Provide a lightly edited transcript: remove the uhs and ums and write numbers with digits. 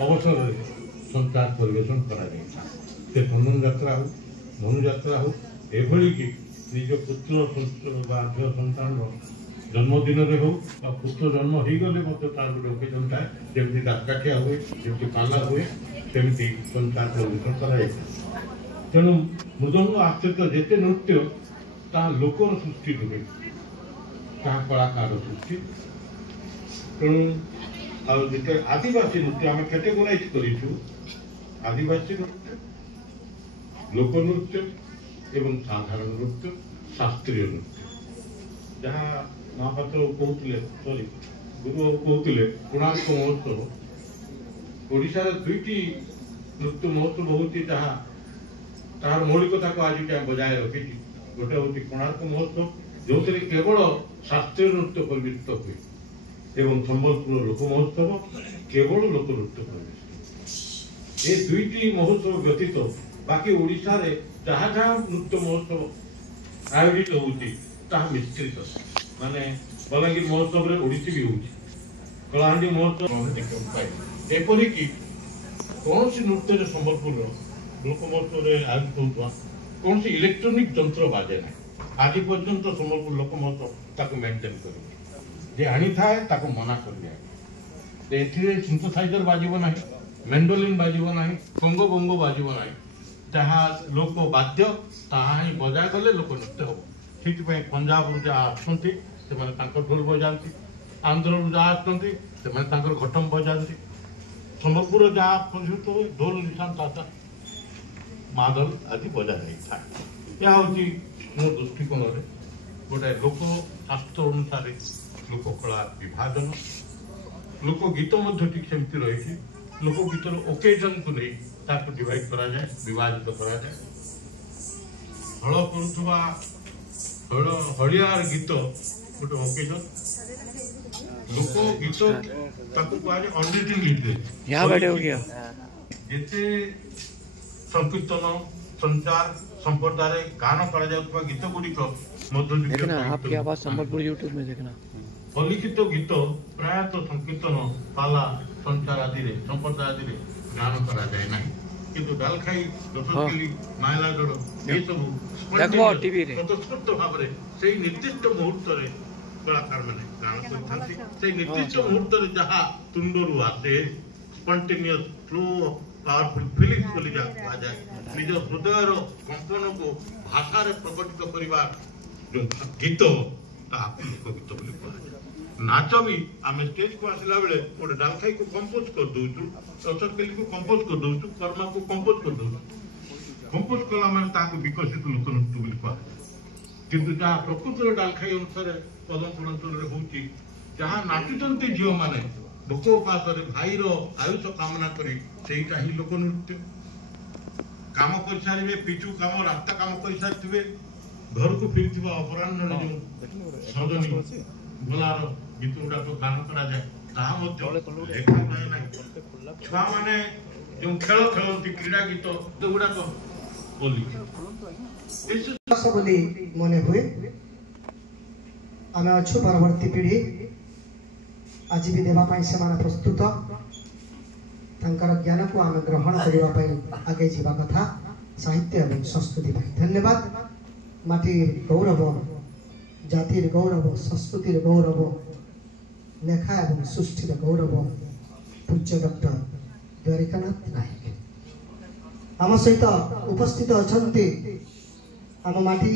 अवसर संचार परिवेशन करा से धनुजात्रा हो धनुजात्रा हो एभली कि निज पुत्र झील सन्तान जन्मदिन हो पुत्र जन्म हो गले तार गोटे ओकेजन थाए जमी दासकाठिया हुए जमी पाला हुए सेमती संचार परिवेशन कर तेणु मृदंग आश्चर्य जेते नृत्य ता लोकर सृष्टि नुहे ता कलाकार सृष्टि तेणु जिते आदिवासी नृत्य आम कैटेगोराइज करूँ आदिवासी नृत्य लोकनृत्य एवं साधारण नृत्य शास्त्रीय नृत्य जहाँ महापात्र कहते सॉरी गुरु कहते कोणार्क महोत्सव ओडिशार दुईटी नृत्य महोत्सव होती जहाँ तार मौलिकता को आज बजाय रखी गोटे हूँ कोणार्क महोत्सव जो केवल शास्त्रीय नृत्य परिवेशित हुए एवं संबलपुर लोक महोत्सव केवल लोक नृत्य परिवेशित ये दुईटी महोत्सव व्यतीत बाकी ओडिशा रे जहाँ जहाँ नृत्य महोत्सव आयोजित होता मिश्रित माने बलांगीर महोत्सव रे ओडिसी भी होती कलाहांडी महोत्सव एपरिक कौन सी नृत्य संबलपुर लोक महोत्सव आयोजित होता कौन सी इलेक्ट्रोनिक जंत्र बाजे ना आज पर्यंत संबलपुर लोक महोत्सव मेंटेन कर जे आनी थाए ताको मना कर दिया एथिरे सिंथेसाइजर बाजिबो नाही मेंडोलिन बाजिबो नाही कंगो बंगो बाजिबो नाही जहाँ लोक बाद्य ताहा ही बजा गले लोक नृत्य हो ठीक पंजाब रू जहाँ आसती से ढोल बजाती आंध्र रू जहाँ आसती से घटम बजाती संबलपुर जहाँ प्रयुक्त हो ढोल निशान ताता मादल आदि बजा जाए यह हूँ मो दृष्टिकोण गोटे लोक शास्त्र अनुसार लोककला विभाजन लोकगीत ठीक सेमती रही लोकगीतर ओकेजन को नहीं ताको डिवाइड करा जाए विभाजित करा जाए हल करुवा हलियार गीत गोटे ओकेजन लोकगीत ताको कहुए ऑडिटिंग गीत जिते संकीर्तन संचार संप्रदाय गान करा गीत गुड़िक अलिखित गीत प्रायतः संकीर्तन पाला संचार आदि संप्रदाय आदि गान करा जाए ना किंतु डालखाई रसोली मायलागढ़ ये सब स्वतःस्फूर्त भाव से निर्दिष्ट मुहूर्त कलाकार मैंने गान कर निर्दिष्ट मुहूर्त जहाँ तुंडरू आसे स्पॉन्टेनियस फ्लो पावरफुल फीलिंग्स बोली जाए निज हृदयर कंपन को भाषा प्रकटित करवा जो गीत लोकगीत बोली कहुए नाच भी आम स्टेज को आसला बेले गोटे डालखाई को कंपोज कर दौचु रसकेली को कंपोज कर दौचु कर्मा को कंपोज कर दौचु कंपोज कला मैंने विकसित लोकनृत्य बोली कहुए किंतु जहाँ प्रकृतर डालखाई अनुसार पदमपुर अंचल होती जहाँ नाचुंट झील मैंने भोक उपास भाईर आयुष कामना करा ही लोकनृत्य काम कर सारे पिचु काम रास्ता काम कर सारी घर को फिर अपराह्न जो सजनी गलार गीत गुड़ा गान करा जाए छुआ मैंने जो खेल खेलती क्रीड़ा गीत गुड़ा बोली मन हुए आम अच्छु परवर्ती पीढ़ी आज भी देवाई से प्रस्तुत ज्ञान को आम ग्रहण करने आगे जावा कथा साहित्य और संस्कृति धन्यवाद माटी गौरव जातिर गौरव संस्कृतिर गौरव लेखा और सृष्टिर गौरव पूज्य डॉक्टर द्वारिकानाथ नायक आम सहित उपस्थित अच्छा आम माटी